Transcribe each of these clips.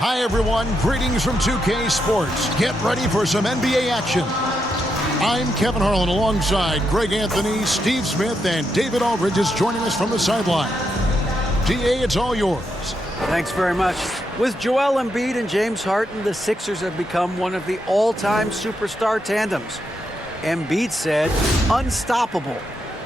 Hi, everyone. Greetings from 2K Sports. Get ready for some NBA action. I'm Kevin Harlan alongside Greg Anthony, Steve Smith, and David Aldridge is joining us from the sideline. DA, it's all yours. Thanks very much. With Joel Embiid and James Harden, the Sixers have become one of the all-time superstar tandems. Embiid said, unstoppable.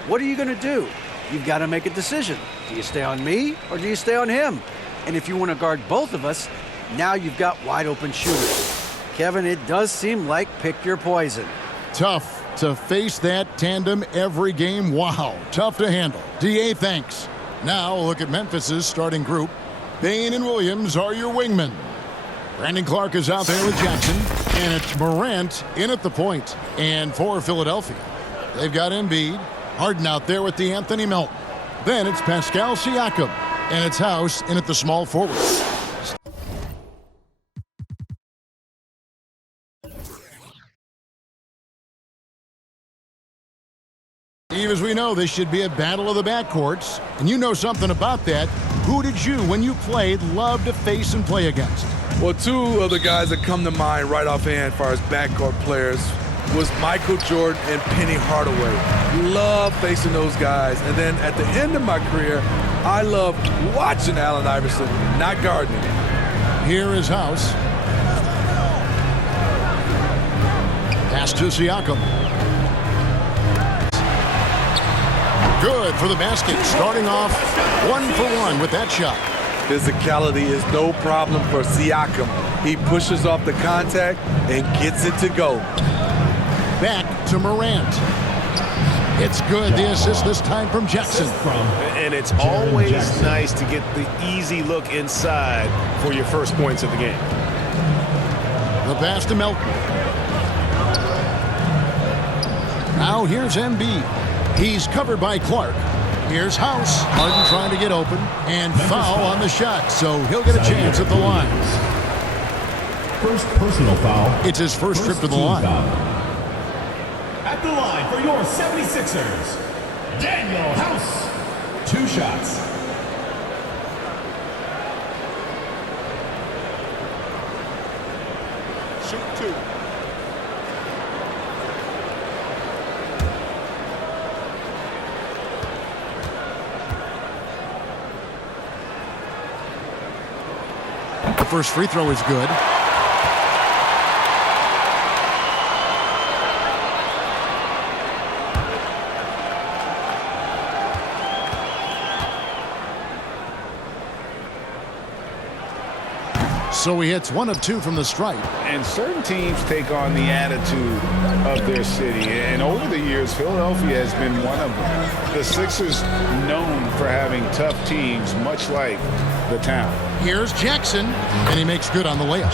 What are you going to do? You've got to make a decision. Do you stay on me or do you stay on him? And if you want to guard both of us, now you've got wide-open shooters. Kevin, it does seem like pick your poison. Tough to face that tandem every game. Wow, tough to handle. DA, thanks. Now look at Memphis's starting group. Bane and Williams are your wingmen. Brandon Clark is out there with Jackson, and it's Morant in at the point. And for Philadelphia, they've got Embiid, Harden out there with the Anthony Melton. Then it's Pascal Siakam, and it's House in at the small forward. Steve, as we know, this should be a battle of the backcourts, and you know something about that. Who did you, when you played, love to face and play against? Well, two of the guys that come to mind right offhand as far as backcourt players was Michael Jordan and Penny Hardaway. Love facing those guys. And then at the end of my career, I loved watching Allen Iverson, not guarding him. Here is House. Pass to Siakam. Good for the basket, starting off 1-for-1 with that shot. Physicality is no problem for Siakam. He pushes off the contact and gets it to go. Back to Morant. It's good, the assist this time from Jackson. And it's always nice to get the easy look inside for your first points of the game. The pass to Melton. Now here's Embiid. He's covered by Clark. Here's House. Harden trying to get open. And foul on the shot, so he'll get a chance at the line. First personal foul. It's his first trip to the line. At the line for your 76ers, Daniel House. 2 shots. Shoot 2. The first free throw is good. So he hits 1 of 2 from the stripe. And certain teams take on the attitude of their city. And over the years, Philadelphia has been one of them. The Sixers known for having tough teams, much like the town. Here's Jackson, and he makes good on the layup.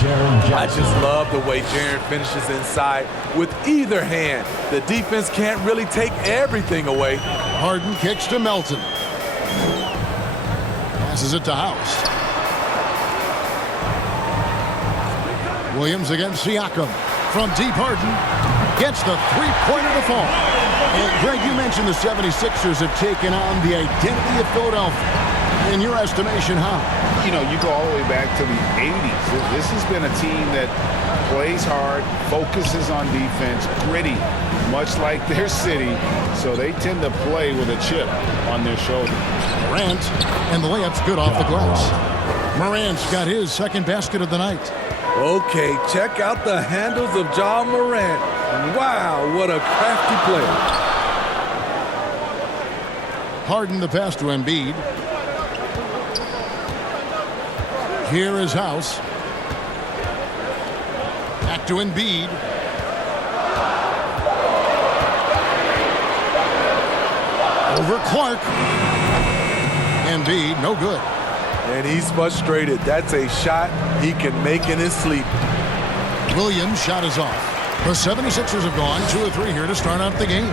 I just love the way Jaren finishes inside with either hand. The defense can't really take everything away. Harden kicks to Melton. Passes it to House. Williams against Siakam. From deep, Harden gets the three-pointer to fall. And Greg, you mentioned the 76ers have taken on the identity of Philadelphia. In your estimation, how? You know, you go all the way back to the 80s. This has been a team that plays hard, focuses on defense, gritty, much like their city. So they tend to play with a chip on their shoulder. Morant, and the layup's good off the glass. Morant's got his second basket of the night. Okay, check out the handles of Ja Morant. Wow, what a crafty player. Harden the pass to Embiid. Here is House. Back to Embiid. Over Clark. Embiid, no good. And he's frustrated. That's a shot he can make in his sleep. Williams' shot is off. The 76ers have gone 2 of 3 here to start out the game.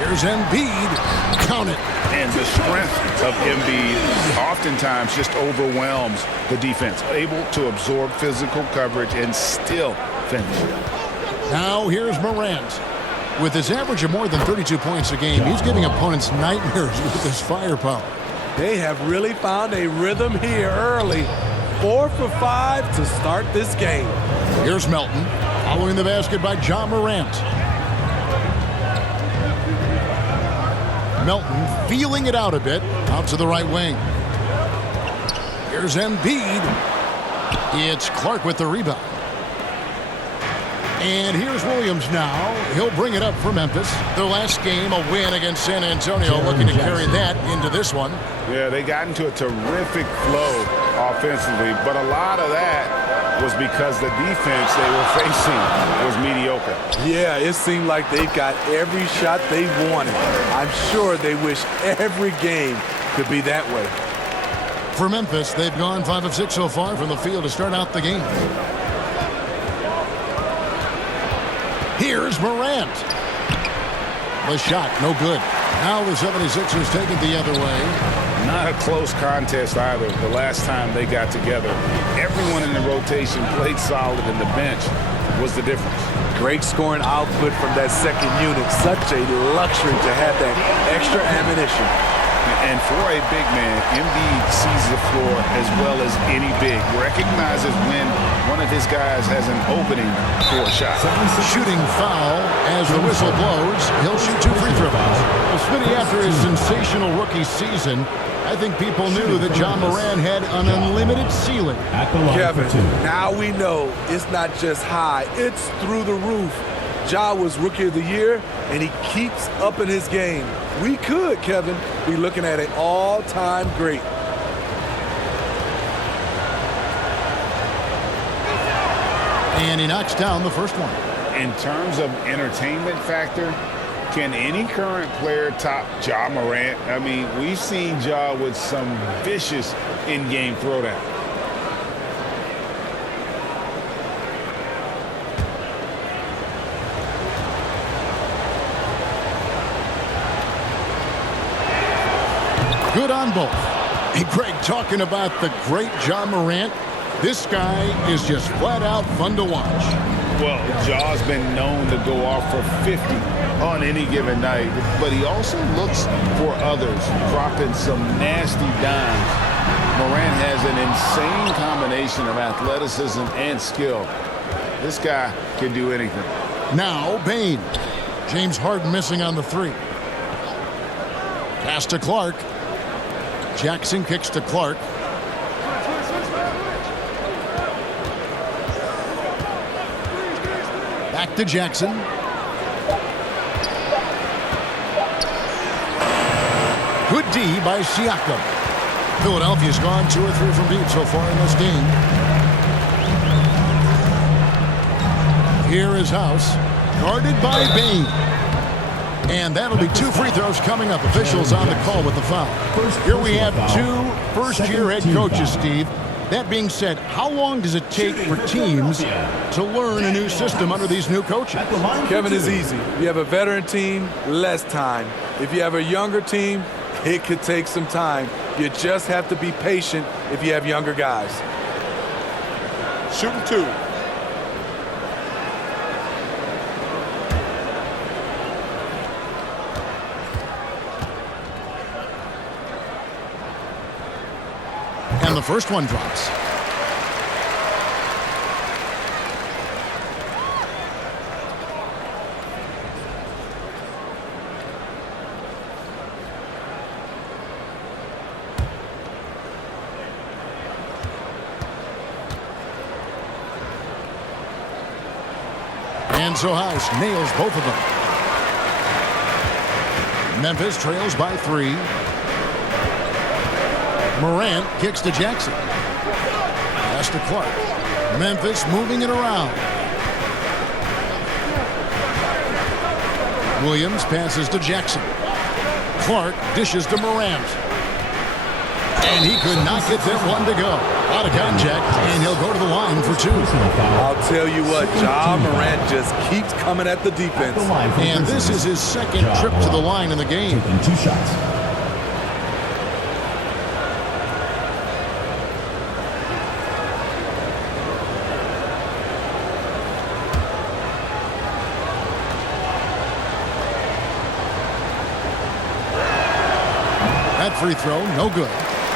Here's Embiid. Count it. And the strength of Embiid oftentimes just overwhelms the defense. Able to absorb physical coverage and still finish. Now here's Morant. With his average of more than 32 points a game, he's giving opponents nightmares with his firepower. They have really found a rhythm here early. 4 for 5 to start this game. Here's Melton, following the basket by John Morant. Melton feeling it out a bit, out to the right wing. Here's Embiid. It's Clark with the rebound. And here's Williams now. He'll bring it up for Memphis. Their last game, a win against San Antonio, looking to carry that into this one. Yeah, they got into a terrific flow offensively, but a lot of that was because the defense they were facing was mediocre. Yeah, it seemed like they got every shot they wanted. I'm sure they wish every game could be that way. For Memphis, they've gone 5 of 6 so far from the field to start out the game. Here's Morant. The shot, no good. Now the 76ers take it the other way. Not a close contest either. The last time they got together, everyone in the rotation played solid, and the bench was the difference. Great scoring output from that second unit. Such a luxury to have that extra ammunition. And for a big man, Embiid sees the floor as well as any big. Recognizes when one of his guys has an opening for a shot. Shooting foul as the whistle blows. He'll shoot 2 free throws. Well, Smitty, after his sensational rookie season, I think people knew that John Morant had an unlimited ceiling. Kevin, now we know it's not just high, it's through the roof. Ja was Rookie of the Year, and he keeps upping his game. We could, Kevin, be looking at an all-time great. And he knocks down the first one. In terms of entertainment factor, can any current player top Ja Morant? I mean, we've seen Ja with some vicious in-game throwdown. Good on both. Hey, Greg, talking about the great John Morant, this guy is just flat out fun to watch. Well, Ja's been known to go off for 50 on any given night, but he also looks for others, dropping some nasty dimes. Morant has an insane combination of athleticism and skill. This guy can do anything. Now, Bain. James Harden missing on the 3. Pass to Clark. Jackson kicks to Clark. Back to Jackson. Good D by Siakam. Philadelphia's gone 2 or 3 from deep so far in this game. Here is House, guarded by Bain. And that'll be 2 free throws coming up. Officials on the call with the foul. Here we have 2 first-year head coaches, Steve. That being said, how long does it take for teams to learn a new system under these new coaches? Kevin, is easy. If you have a veteran team, less time. If you have a younger team, it could take some time. You just have to be patient if you have younger guys. Shooting 2. And the first one drops. And so House nails both of them. Memphis trails by 3. Morant kicks to Jackson. Pass to Clark. Memphis moving it around. Williams passes to Jackson. Clark dishes to Morant. And he could not get that one to go. Out of contact, and he'll go to the line for 2. I'll tell you what, Ja Morant just keeps coming at the defense. And this is his second trip to the line in the game. 2 shots. That free throw, no good.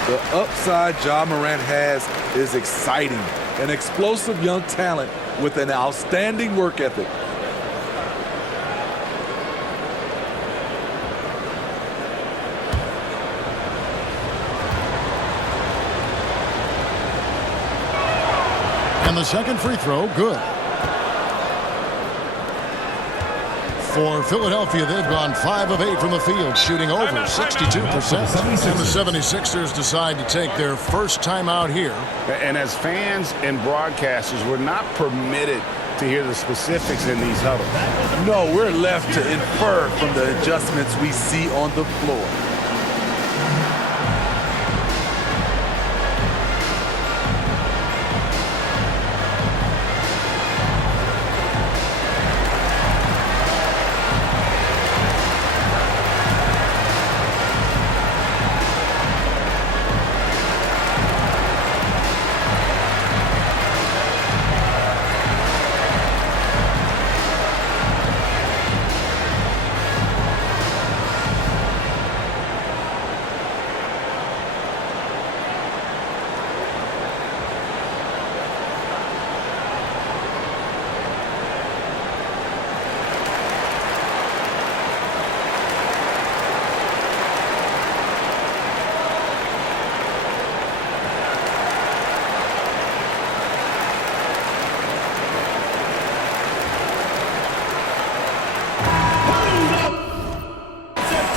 The upside Ja Morant has is exciting. An explosive young talent with an outstanding work ethic. And the second free throw, good. For Philadelphia, they've gone 5 of 8 from the field, shooting over 62%. And the 76ers decide to take their first time out here. And as fans and broadcasters, we're not permitted to hear the specifics in these huddles. No, we're left to infer from the adjustments we see on the floor.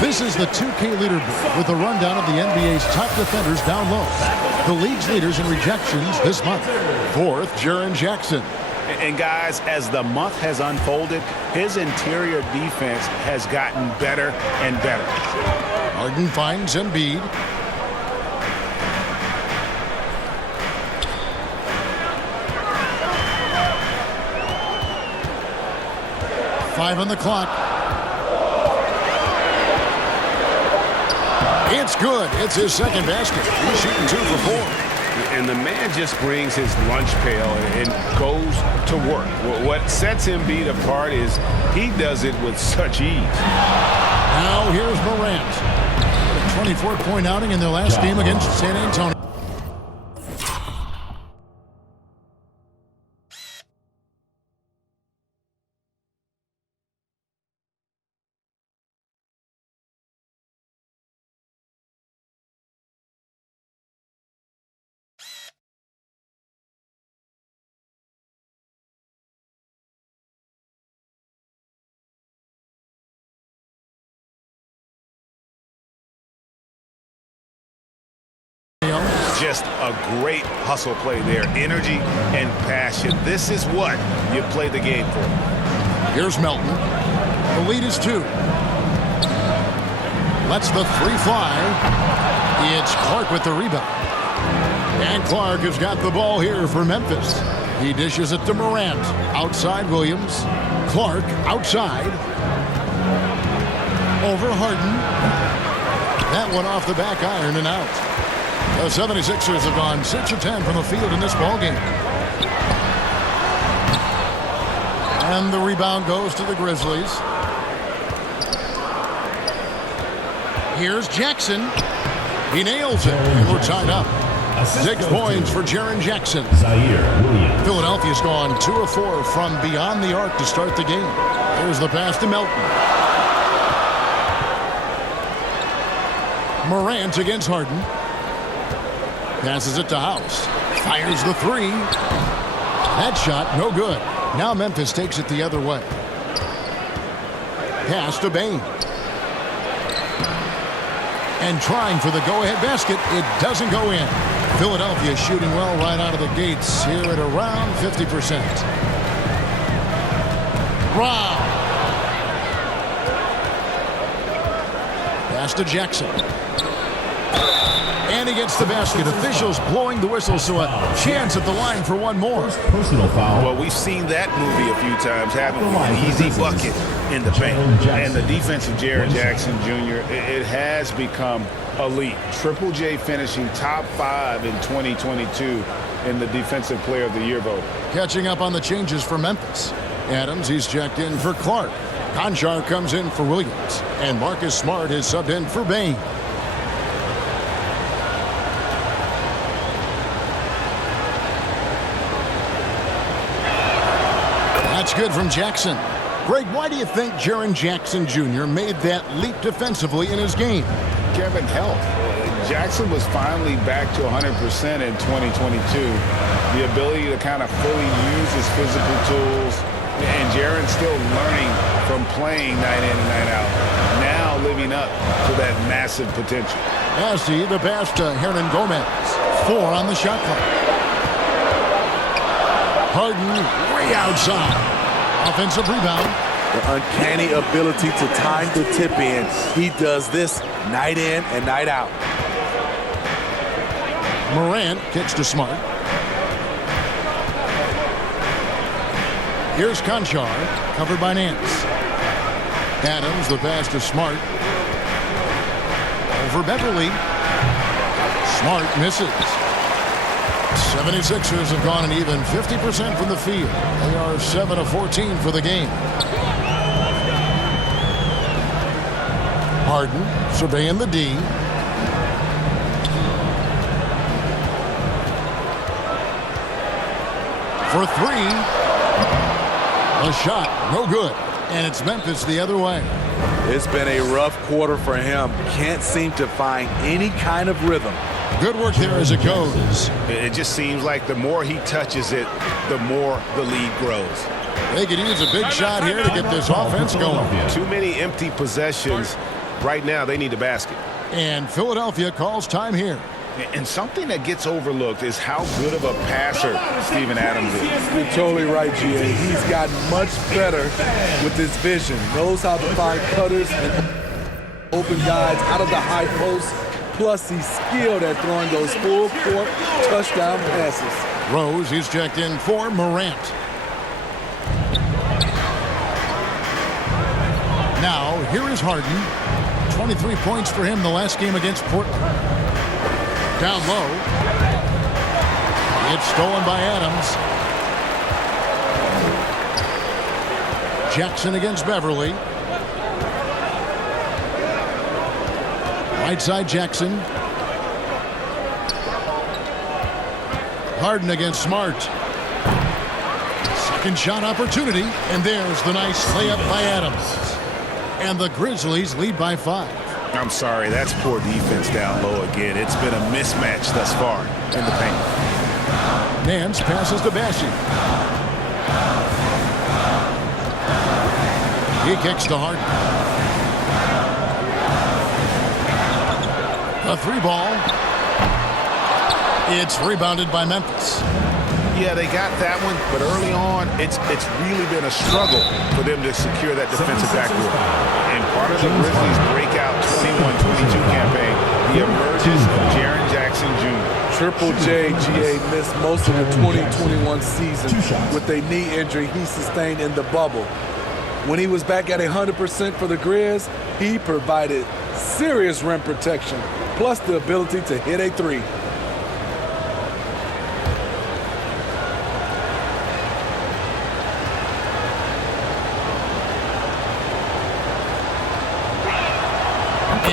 This is the 2K leaderboard with a rundown of the NBA's top defenders down low. The league's leaders in rejections this month. 4th, Jaren Jackson. And guys, as the month has unfolded, his interior defense has gotten better and better. Harden finds Embiid. Five on the clock. It's good. It's his second basket. He's shooting 2 for 4. And the man just brings his lunch pail and goes to work. What sets Embiid apart is he does it with such ease. Now here's Morant. A 24-point outing in their last game against San Antonio. Just a great hustle play there. Energy and passion. This is what you play the game for. Here's Melton. The lead is 2. Lets the 3 fly. It's Clark with the rebound. And Clark has got the ball here for Memphis. He dishes it to Morant. Outside Williams. Clark outside. Over Harden. That one off the back iron and out. The 76ers have gone 6 of 10 from the field in this ballgame. And the rebound goes to the Grizzlies. Here's Jackson. He nails it, and we're tied up. 6 points for Jaren Jackson. Philadelphia's gone 2 of 4 from beyond the arc to start the game. Here's the pass to Melton. Morant against Harden. Passes it to House. Fires the 3. That shot, no good. Now Memphis takes it the other way. Pass to Bain. And trying for the go-ahead basket. It doesn't go in. Philadelphia shooting well right out of the gates here at around 50%. Wow. Pass to Jackson. And he gets the basket. Officials blowing the whistle, so a chance at the line for one more. Personal foul. Well, we've seen that movie a few times, haven't we? An easy bucket in the paint. And the defense of Jaren Jackson Jr., it has become elite. Triple J finishing top 5 in 2022 in the Defensive Player of the Year vote. Catching up on the changes for Memphis. Adams, he's checked in for Clark. Conchar comes in for Williams. And Marcus Smart is subbed in for Bain. That's good from Jackson. Greg, why do you think Jaren Jackson Jr. made that leap defensively in his game? Kevin, health. Jackson was finally back to 100% in 2022. The ability to kind of fully use his physical tools. And Jaren's still learning from playing night in and night out. Now living up to that massive potential. Massey, the pass to Hernan Gomez. 4 on the shot clock. Harden way outside. Offensive rebound. The uncanny ability to time the tip in. He does this night in and night out. Morant kicks to Smart. Here's Conchar, covered by Nance. Adams, the pass to Smart. Over Beverly. Smart misses. 76ers have gone an even 50% from the field. They are 7 of 14 for the game. Harden surveying the D. For 3. A shot, no good. And it's Memphis the other way. It's been a rough quarter for him. Can't seem to find any kind of rhythm. Good work there as it goes. It just seems like the more he touches it, the more the lead grows. They could use a big shot here to get this offense going. Too many empty possessions. Right now, they need a basket. And Philadelphia calls time here. And something that gets overlooked is how good of a passer Steven Adams is. You're totally right, GA. He's gotten much better with his vision. Knows how to find cutters and open guys out of the high post. Plus, he's skilled at throwing those full-court touchdown passes. Rose is checked in for Morant. Now, here is Harden. 23 points for him the last game against Portland. Down low. It's stolen by Adams. Jackson against Beverly. Right side Jackson. Harden against Smart. Second shot opportunity. And there's the nice layup by Adams. And the Grizzlies lead by 5. I'm sorry, that's poor defense down low again. It's been a mismatch thus far in the paint. Nance passes to Bassey. He kicks to Harden. A 3-ball. It's rebounded by Memphis. Yeah, they got that one, but early on, it's really been a struggle for them to secure that defensive backboard. And part of the Grizzlies' breakout 21-22 campaign, the emergence of Jaren Jackson Jr. Triple J, GA, missed most of the 2021 season with a knee injury he sustained in the bubble. When he was back at 100% for the Grizz, he provided serious rim protection, plus the ability to hit a 3.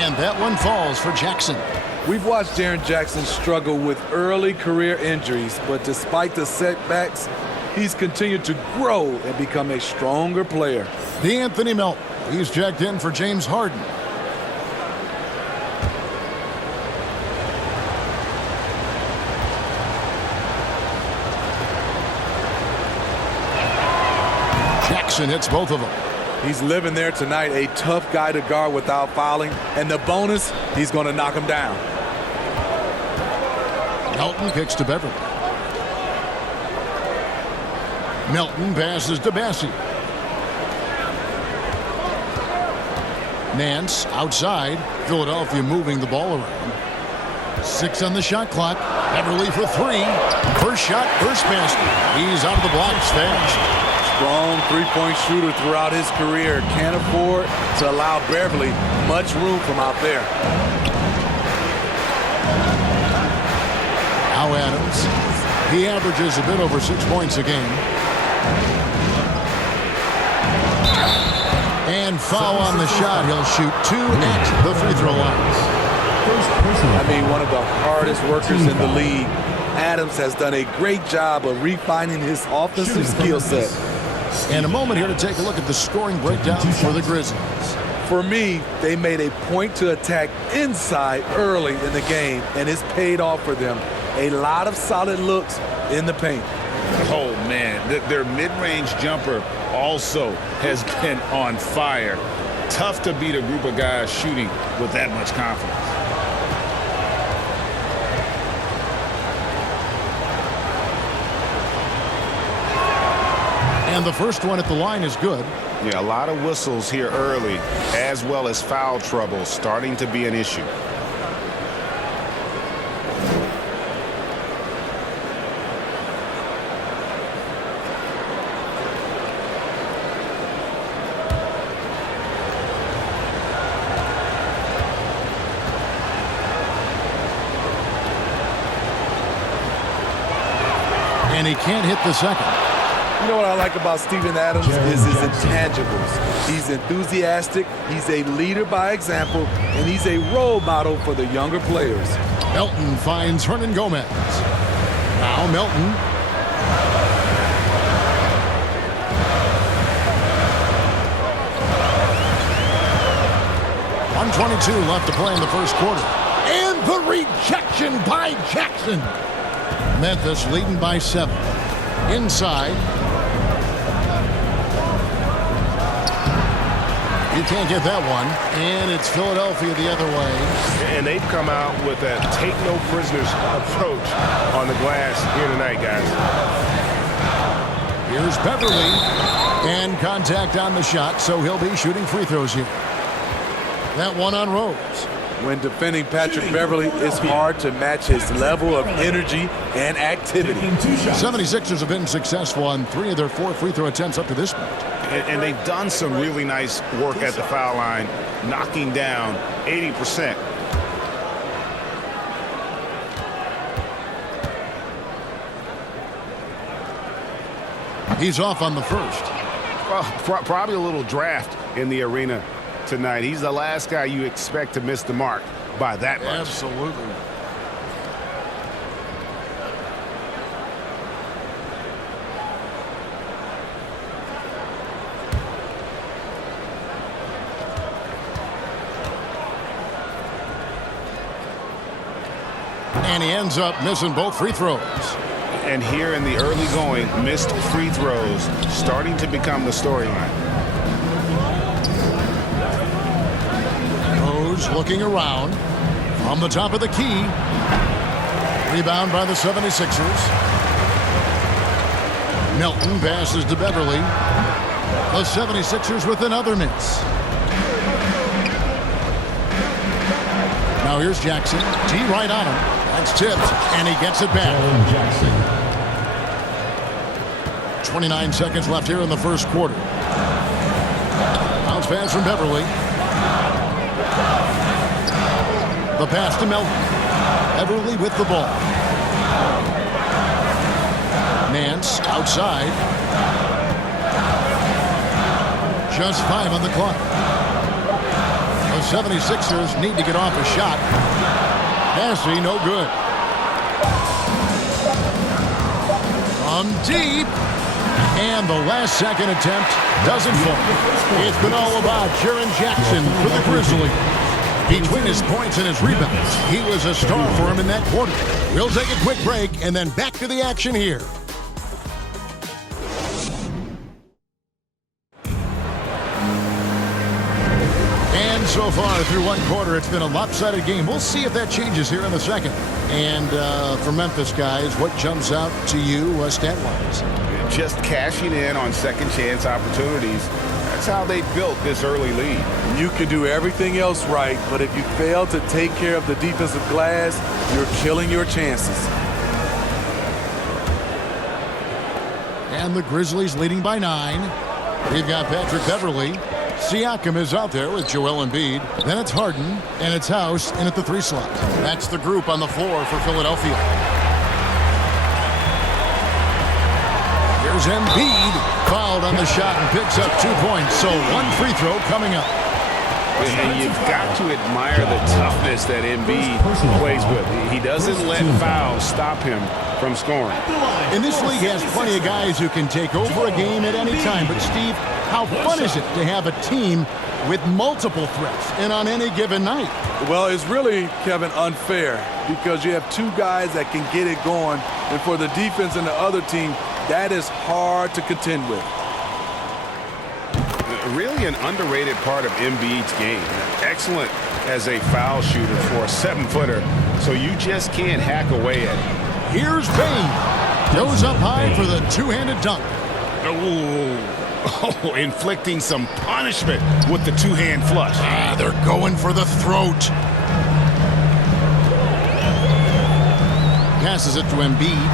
And that one falls for Jackson. We've watched Jaren Jackson struggle with early career injuries, but despite the setbacks, he's continued to grow and become a stronger player. D'Anthony Melton. He's checked in for James Harden. Jackson hits both of them. He's living there tonight, a tough guy to guard without fouling. And the bonus, he's going to knock him down. Melton kicks to Beverly. Melton passes to Bassey. Nance outside. Philadelphia moving the ball around. 6 on the shot clock. Beverly for 3. First shot, first basket. He's out of the blocks fast. Strong three-point shooter throughout his career. Can't afford to allow Beverly much room from out there. Now Adams. He averages a bit over 6 points a game. And foul on the shot. He'll shoot 2 at the free throw line. I mean, one of the hardest workers in the league. Adams has done a great job of refining his offensive skill set. And a moment here to take a look at the scoring breakdown for the Grizzlies. For me, they made a point to attack inside early in the game, and it's paid off for them. A lot of solid looks in the paint. Oh, man, their mid-range jumper also has been on fire. Tough to beat a group of guys shooting with that much confidence. And the first one at the line is good. Yeah, a lot of whistles here early, as well as foul trouble starting to be an issue. And he can't hit the second. You know what I like about Steven Adams is his intangibles. He's enthusiastic, he's a leader by example, and he's a role model for the younger players. Melton finds Hernan Gomez. Now Melton. .122 left to play in the first quarter. And the rejection by Jackson. Memphis leading by 7. Inside. You can't get that one. And it's Philadelphia the other way. And they've come out with a take-no-prisoners approach on the glass here tonight, guys. Here's Beverly. And contact on the shot, so he'll be shooting free throws here. That one on Rose. When defending Patrick Beverly, it's hard to match his level of energy and activity. 76ers have been successful on 3 of their 4 free throw attempts up to this point. And they've done some really nice work at the foul line, knocking down 80%. He's off on the first. Well, probably a little draft in the arena tonight. He's the last guy you expect to miss the mark by that much. Absolutely. And he ends up missing both free throws. And here in the early going, missed free throws starting to become the storyline. Rose looking around from the top of the key. Rebound by the 76ers. Melton passes to Beverly. The 76ers with another miss. Now here's Jackson. T right on him. That's tipped, and he gets it back. 29 seconds left here in the first quarter. Bounce pass from Beverly. The pass to Melton. Beverly with the ball. Nance outside. Just 5 on the clock. The 76ers need to get off a shot. Passing, no good. From deep. And the last second attempt doesn't fall. It's been all about Jaren Jackson for the Grizzlies. Between his points and his rebounds, he was a star for him in that quarter. We'll take a quick break and then back to the action here. So far through one quarter, it's been a lopsided game. We'll see if that changes here in the second. And for Memphis, guys, what jumps out to you stat-wise? Just cashing in on second chance opportunities. That's how they built this early lead. You can do everything else right, but if you fail to take care of the defensive glass, you're killing your chances. And the Grizzlies leading by 9. We've got Patrick Beverly. Siakam is out there with Joel Embiid. Then it's Harden, and it's House in at the 3 slot. That's the group on the floor for Philadelphia. Here's Embiid, fouled on the shot and picks up 2 points. So 1 free throw coming up. And you've got to admire the toughness that Embiid plays with. He doesn't let fouls stop him from scoring. And this league has plenty of guys who can take over a game at any time. But, Steve, how fun is it to have a team with multiple threats and on any given night? Well, it's really, Kevin, unfair because you have two guys that can get it going, and for the defense and the other team, that is hard to contend with. Really an underrated part of Embiid's game. Excellent as a foul shooter for a 7-footer, so you just can't hack away at it. Here's Bane. Goes up high for the two-handed dunk. Oh, inflicting some punishment with the two-hand flush. They're going for the throat. Passes it to Embiid.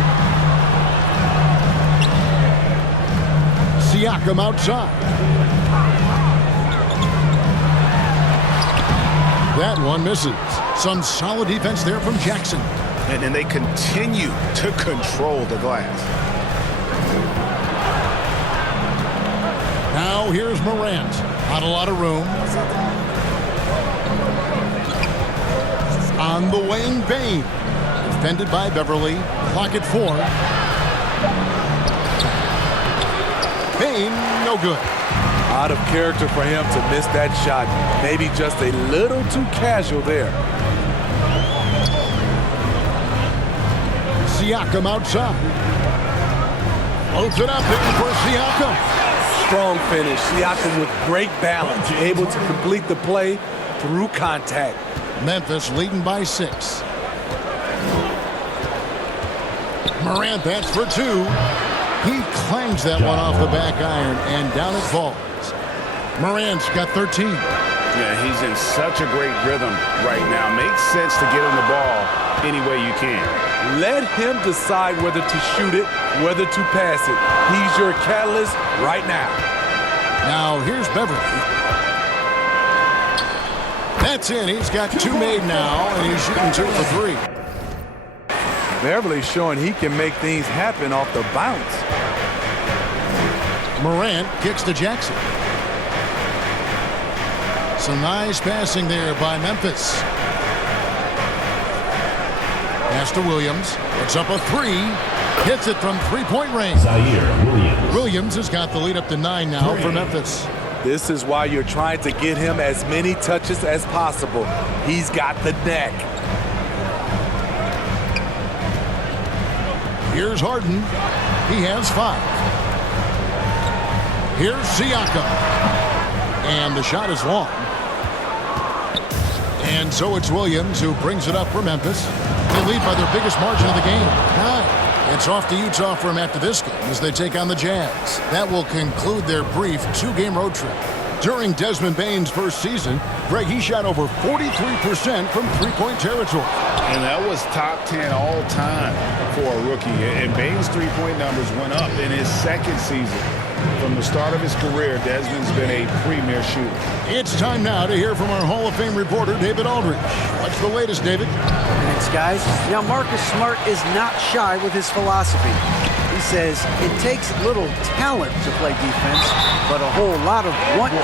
Siakam outside. That one misses. Some solid defense there from Jackson. And then they continue to control the glass. Now here's Morant. Not a lot of room. On the wing, Bane. Defended by Beverly. Clock at 4. Bane, no good. Out of character for him to miss that shot. Maybe just a little too casual there. Siakam outside. Floats it up in for Siakam. Strong finish. Siakam with great balance. Able to complete the play through contact. Memphis leading by 6. Morant, that's for 2. He clangs that one off the back iron, and down it falls. Morant's got 13. Yeah, he's in such a great rhythm right now. Makes sense to get him the ball any way you can. Let him decide whether to shoot it, whether to pass it. He's your catalyst right now. Now here's Beverly. That's in. He's got 2 made now, and he's shooting 2 for 3. Beverly's showing he can make things happen off the bounce. Morant kicks to Jackson. Some nice passing there by Memphis. Pass to Williams. Puts up a 3. Hits it from three-point range. Williams has got the lead up to 9 now for Memphis. This is why you're trying to get him as many touches as possible. He's got the neck. Here's Harden. He has 5. Here's Siakam. And the shot is long. And so it's Williams who brings it up for Memphis. They lead by their biggest margin of the game, 9. It's off to Utah for him after this game as they take on the Jazz. That will conclude their brief 2-game road trip. During Desmond Bane's first season, Greg, he shot over 43% from three-point territory. And that was top 10 all time for a rookie. And Bane's three-point numbers went up in his second season. From the start of his career, Desmond's been a premier shooter. It's time now to hear from our Hall of Fame reporter, David Aldridge. What's the latest, David? Thanks, guys. Now, Marcus Smart is not shy with his philosophy. He says it takes little talent to play defense, but a whole lot of want to.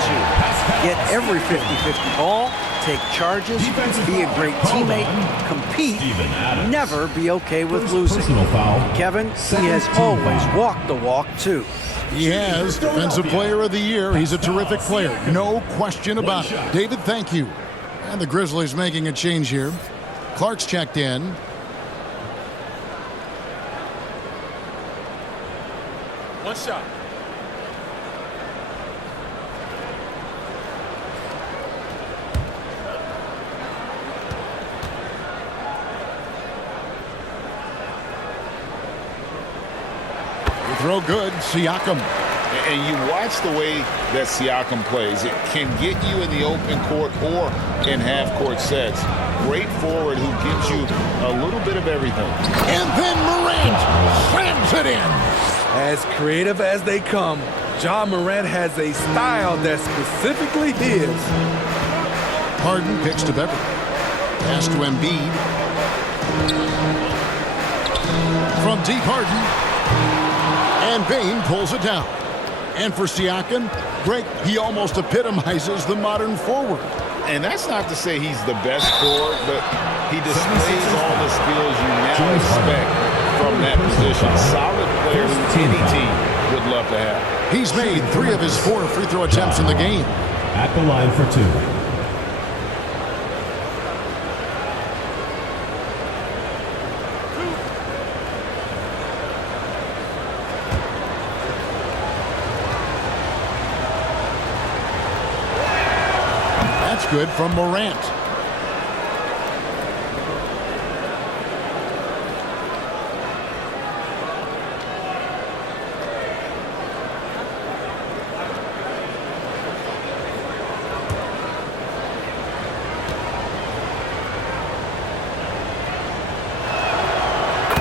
Get every 50-50 ball, take charges, be a great teammate, compete, never be okay with losing. Kevin, he has always walked the walk, too. He has Defensive Player of the Year. He's a terrific player. No question about it. David, thank you. And the Grizzlies making a change here. Clark's checked in. One shot. Throw good, Siakam. And you watch the way that Siakam plays. It can get you in the open court or in half-court sets. Great forward who gives you a little bit of everything. And then Morant slams it in. As creative as they come, Ja Morant has a style that's specifically his. Harden kicks to Beverly. Pass to Embiid. From deep, Harden. And Bane pulls it down. And for Siakam, Greg, he almost epitomizes the modern forward. And that's not to say he's the best scorer, but he displays all the skills you now expect from that position. Solid player who any team would love to have. He's made 3 of his 4 free throw attempts in the game. At the line for 2. That's good from Morant.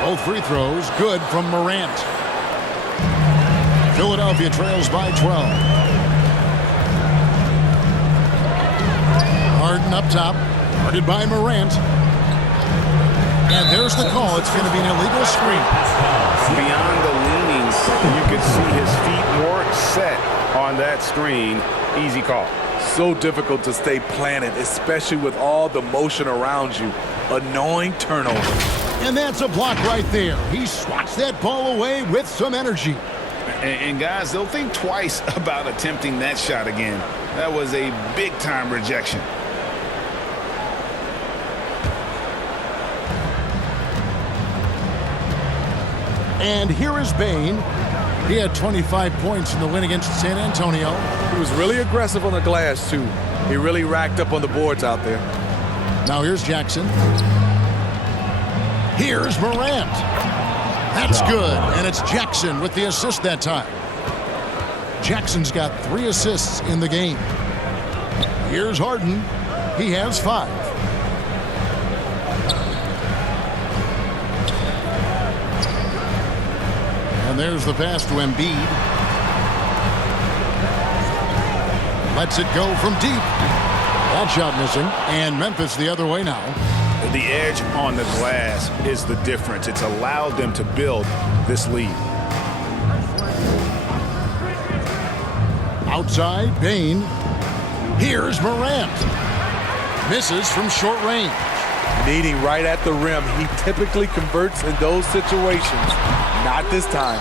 Both free throws good from Morant. Philadelphia trails by 12. Harden up top, guarded by Morant. And there's the call. It's going to be an illegal screen. Beyond the leanings, you could see his feet weren't set on that screen. Easy call. So difficult to stay planted, especially with all the motion around you. Annoying turnover. And that's a block right there. He swats that ball away with some energy. And guys, they'll think twice about attempting that shot again. That was a big-time rejection. And here is Bane. He had 25 points in the win against San Antonio. He was really aggressive on the glass, too. He really racked up on the boards out there. Now here's Jackson. Here's Morant. That's good. And it's Jackson with the assist that time. Jackson's got 3 assists in the game. Here's Harden. He has 5. And there's the pass to Embiid. Lets it go from deep. That shot missing. And Memphis the other way now. The edge on the glass is the difference. It's allowed them to build this lead. Outside, Bane. Here's Morant. Misses from short range. Meeting right at the rim. He typically converts in those situations. Not this time.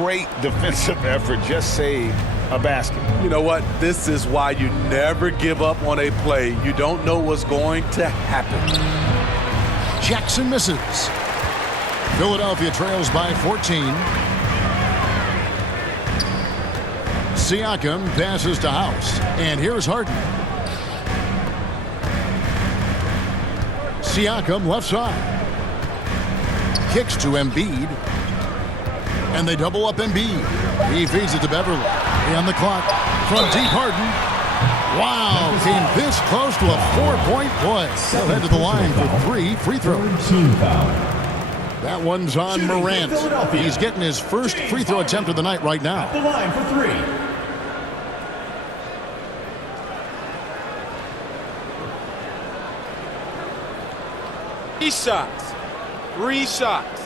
Great defensive effort. Just saved a basket. You know what? This is why you never give up on a play. You don't know what's going to happen. Jackson misses. Philadelphia trails by 14. Siakam passes to House. And here's Harden. Siakam left side. Kicks to Embiid. And they double up Embiid. He feeds it to Beverly. On the clock from deep Harden. Wow, came this close to a 4-point play. They'll head to the line for 3 free throws. That one's on Morant. He's getting his first free throw attempt of the night right now. At the line for 3. 3 shots. 3 shots.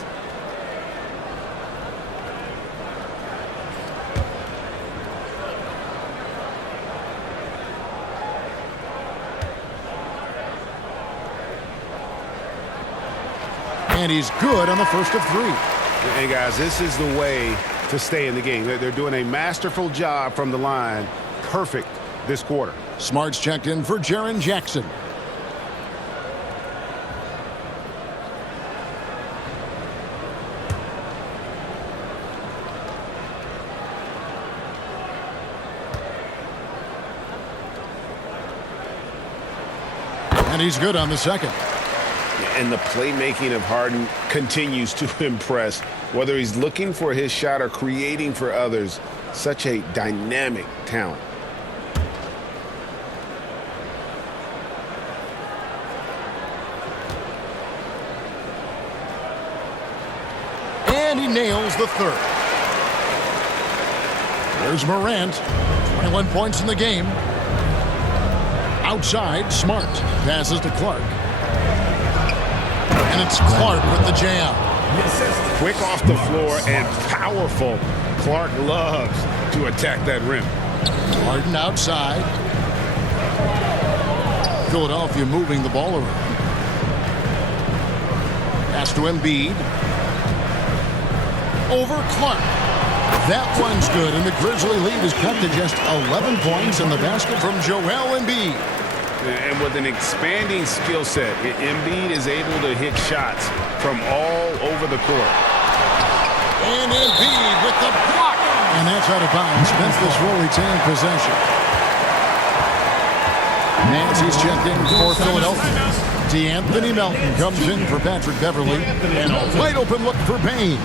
And he's good on the first of 3. And guys, this is the way to stay in the game. They're doing a masterful job from the line. Perfect this quarter. Smart's checked in for Jaren Jackson. And he's good on the second. And the playmaking of Harden continues to impress. Whether he's looking for his shot or creating for others, such a dynamic talent. And he nails the third. There's Morant. 21 points in the game. Outside, Smart passes to Clark. And it's Clark with the jam. Quick off the floor and powerful. Clark loves to attack that rim. Harden outside. Philadelphia moving the ball around. Pass to Embiid. Over Clark. That one's good, and the Grizzly lead is cut to just 11 points in the basket from Joel Embiid. And with an expanding skill set, Embiid is able to hit shots from all over the court. And Embiid with the block. And that's out of bounds. Memphis will retain possession. Nancy's checked in for Philadelphia. DeAnthony Melton comes in for Patrick Beverly. And a wide open look for Payne.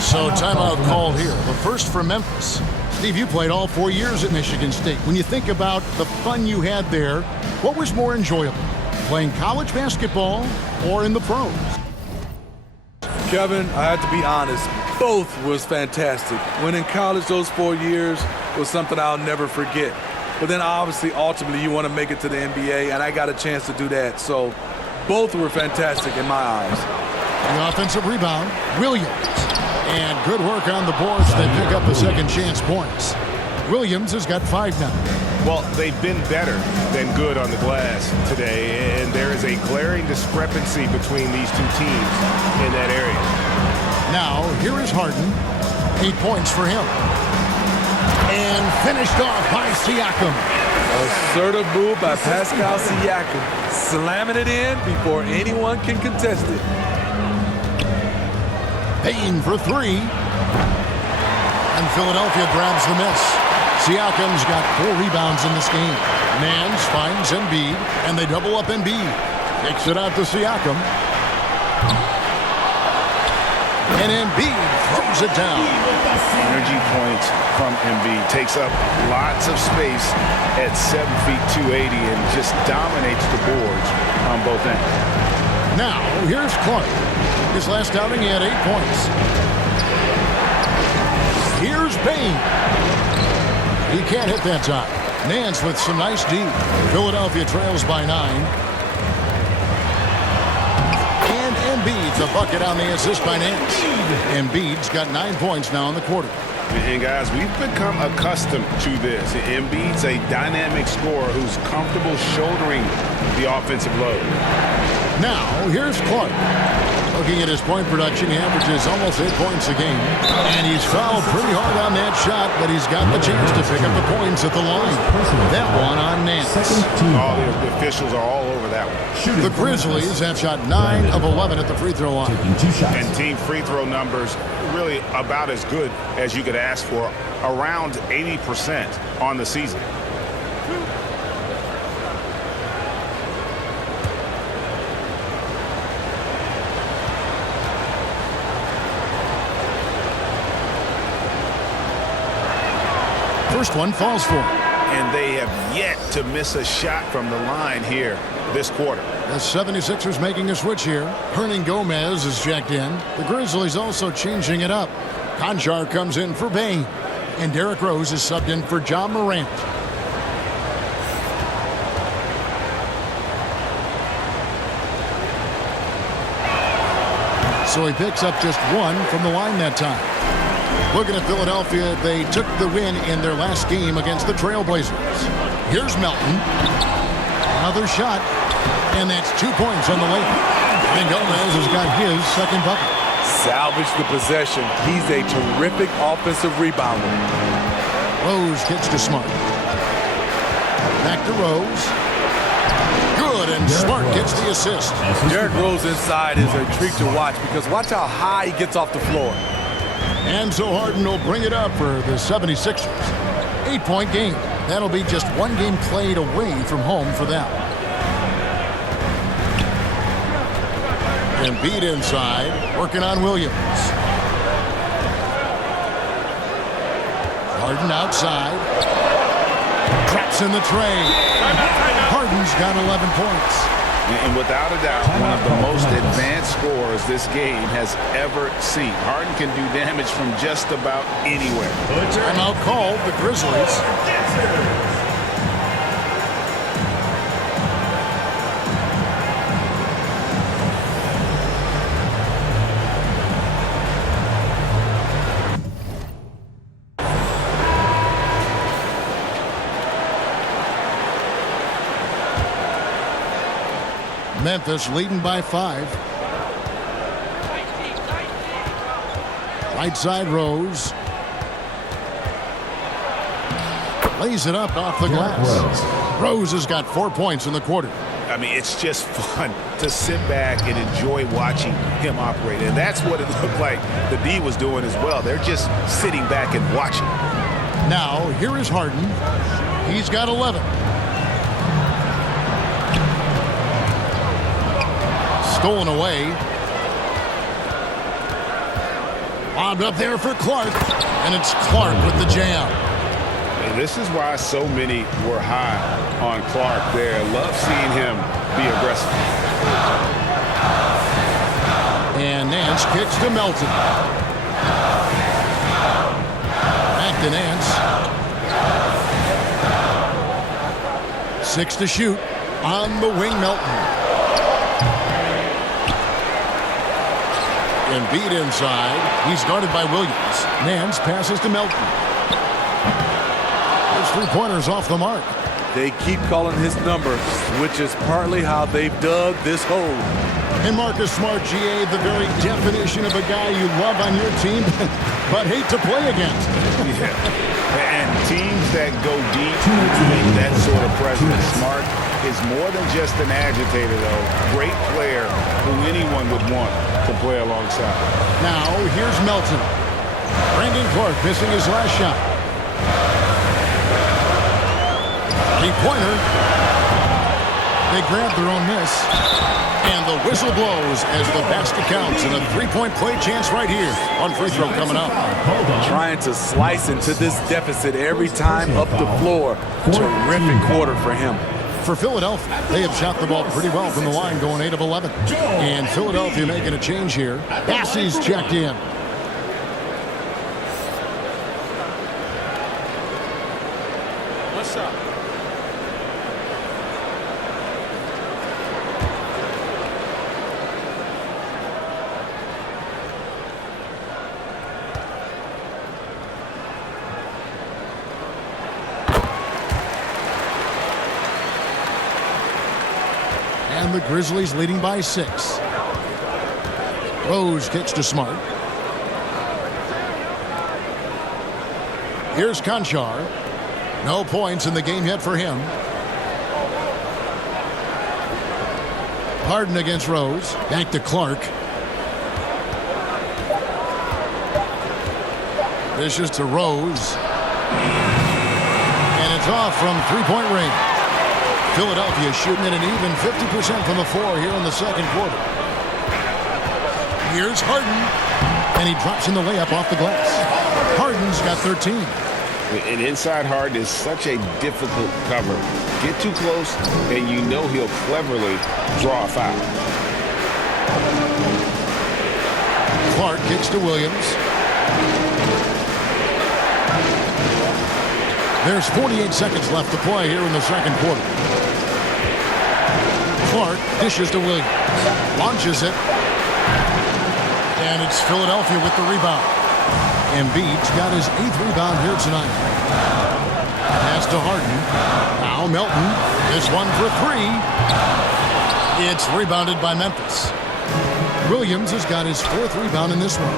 So timeout called here. The first for Memphis. Steve, you played all 4 years at Michigan State. When you think about the fun you had there, what was more enjoyable? Playing college basketball or in the pros? Kevin, I have to be honest. Both was fantastic. When in college, those 4 years was something I'll never forget. But then obviously, ultimately, you want to make it to the NBA, and I got a chance to do that. So both were fantastic in my eyes. The offensive rebound, Williams. And good work on the boards. They pick up the second chance points. Williams has got 5 now. Well, they've been better than good on the glass today, and there is a glaring discrepancy between these two teams in that area. Now, here is Harden. 8 points for him. And finished off by Siakam. Assertive move by Pascal Siakam. Slamming it in before anyone can contest it. Payne for 3. And Philadelphia grabs the miss. Siakam's got 4 rebounds in this game. Nance finds Embiid, and they double up Embiid. Kicks it out to Siakam. And Embiid throws it down. Energy points from Embiid. Takes up lots of space at 7 feet 280 and just dominates the boards on both ends. Now, here's Clark. His last outing, he had 8 points. Here's Payne. He can't hit that time. Nance with some nice D. Philadelphia trails by 9. And Embiid, the bucket on the assist by Nance. Embiid's got 9 points now in the quarter. And guys, we've become accustomed to this. Embiid's a dynamic scorer who's comfortable shouldering the offensive load. Now, here's Clark. Looking at his point production, he averages almost 8 points a game. And he's fouled pretty hard on that shot, but he's got the chance to pick up the points at the line. That one on Nance. All the officials are all over that one. The Grizzlies have shot 9 of 11 at the free throw line. And team free throw numbers really about as good as you could ask for, around 80% on the season. First one falls for him. And they have yet to miss a shot from the line here this quarter. The 76ers making a switch here. Hernan Gomez is checked in. The Grizzlies also changing it up. Conchar comes in for Payne. And Derrick Rose is subbed in for John Morant. So he picks up just 1 from the line that time. Looking at Philadelphia, they took the win in their last game against the Trailblazers. Here's Melton. Another shot. And that's 2 points on the layup. And Gomez has got his second bucket. Salvage the possession. He's a terrific offensive rebounder. Rose kicks to Smart. Back to Rose. Good, and Smart gets the assist. Derrick Rose inside is a treat to watch because watch how high he gets off the floor. And so Harden will bring it up for the 76ers. 8-point game. That'll be just 1 game played away from home for them. Embiid inside, working on Williams. Harden outside. Traps in the tray. Harden's got 11 points. And without a doubt, one of the most advanced scorers this game has ever seen. Harden can do damage from just about anywhere. Timeout called, the Grizzlies. Memphis leading by 5. Right side Rose. Lays it up off the glass. Rose has got 4 points in the quarter. I mean, it's just fun to sit back and enjoy watching him operate. And that's what it looked like the D was doing as well. They're just sitting back and watching. Now, here is Harden. He's got 11. Stolen away. Bobbed up there for Clark. And it's Clark with the jam. And this is why so many were high on Clark there. Love seeing him be aggressive. And Nance kicks to Melton. Back to Nance. 6 to shoot. On the wing, Melton. Embiid inside. He's guarded by Williams. Nance passes to Melton. Those three-pointers off the mark. They keep calling his number, which is partly how they've dug this hole. And Marcus Smart, GA, the very definition of a guy you love on your team, but hate to play against. Yeah. And teams that go deep need that sort of presence. Smart is more than just an agitator, though. Great player who anyone would want to play alongside. Now, here's Melton. Brandon Clark missing his last shot. Three-pointer. They grab their own miss. And the whistle blows as the basket counts. And a three-point play chance right here on free throw coming up. Trying to slice into this deficit every time up the floor. Terrific quarter for him. For Philadelphia, they have shot the ball pretty well from the line, going 8 of 11. And Philadelphia making a change here. Bassey's checked in. What's up? And the Grizzlies leading by 6. Rose kicks to Smart. Here's Conchar. No points in the game yet for him. Harden against Rose. Back to Clark. Dishes to Rose. And it's off from three-point range. Philadelphia shooting at an even 50% from the floor here in the second quarter. Here's Harden. And he drops in the layup off the glass. Harden's got 13. An inside Harden is such a difficult cover. Get too close, and you know he'll cleverly draw a foul. Clark kicks to Williams. There's 48 seconds left to play here in the second quarter. Clark dishes to Williams. Launches it. And it's Philadelphia with the rebound. Embiid's got his 8th rebound here tonight. Pass to Harden. Now Melton. This one for 3. It's rebounded by Memphis. Williams has got his 4th rebound in this one.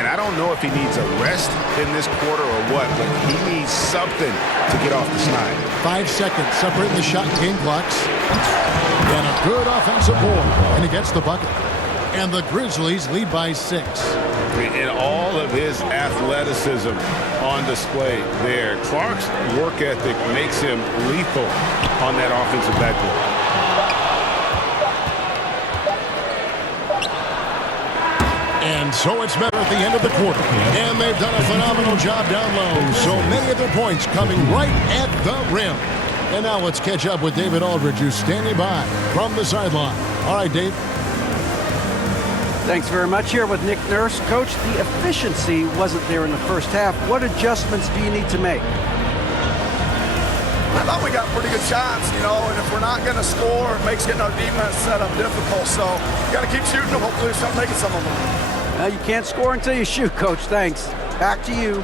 And I don't know if he needs a rest in this quarter or what, but he needs something to get off the snide. 5 seconds separating the shot and game clocks. And a good offensive board. And he gets the bucket. And the Grizzlies lead by 6. And all of his athleticism on display there. Clark's work ethic makes him lethal on that offensive backboard. And so it's better at the end of the quarter. And they've done a phenomenal job down low. So many of their points coming right at the rim. And now let's catch up with David Aldridge, who's standing by from the sideline. All right, Dave. Thanks very much. Here with Nick Nurse. Coach, the efficiency wasn't there in the first half. What adjustments do you need to make? I thought we got pretty good shots, and if we're not going to score, it makes getting our defense set up difficult. So you got to keep shooting and hopefully start making some of them. Well, you can't score until you shoot, Coach. Thanks. Back to you.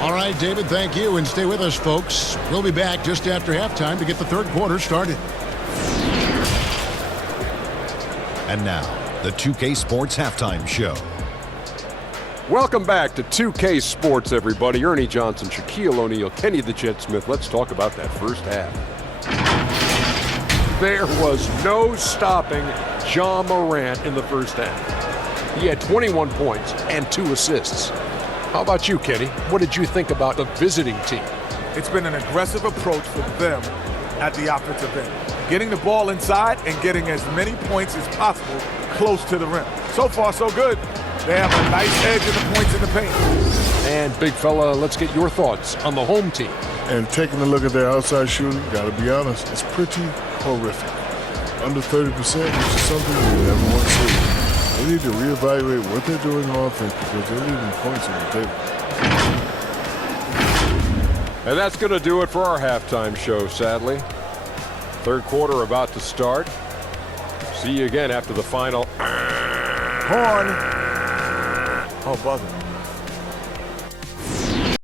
All right, David, thank you. And stay with us, folks. We'll be back just after halftime to get the third quarter started. And now, the 2K Sports Halftime Show. Welcome back to 2K Sports, everybody. Ernie Johnson, Shaquille O'Neal, Kenny the Jet Smith. Let's talk about that first half. There was no stopping Ja Morant in the first half. He had 21 points and 2 assists. How about you, Kenny? What did you think about the visiting team? It's been an aggressive approach for them at the offensive end. Getting the ball inside and getting as many points as possible close to the rim. So far, so good. They have a nice edge in the points in the paint. And, big fella, let's get your thoughts on the home team. And taking a look at their outside shooting, gotta be honest, it's pretty horrific. Under 30%, which is something we never want to see. They need to reevaluate what they're doing on offense because they're leaving points on the table. And that's going to do it for our halftime show, sadly. Third quarter about to start. See you again after the final. Horn. Oh, buzzer.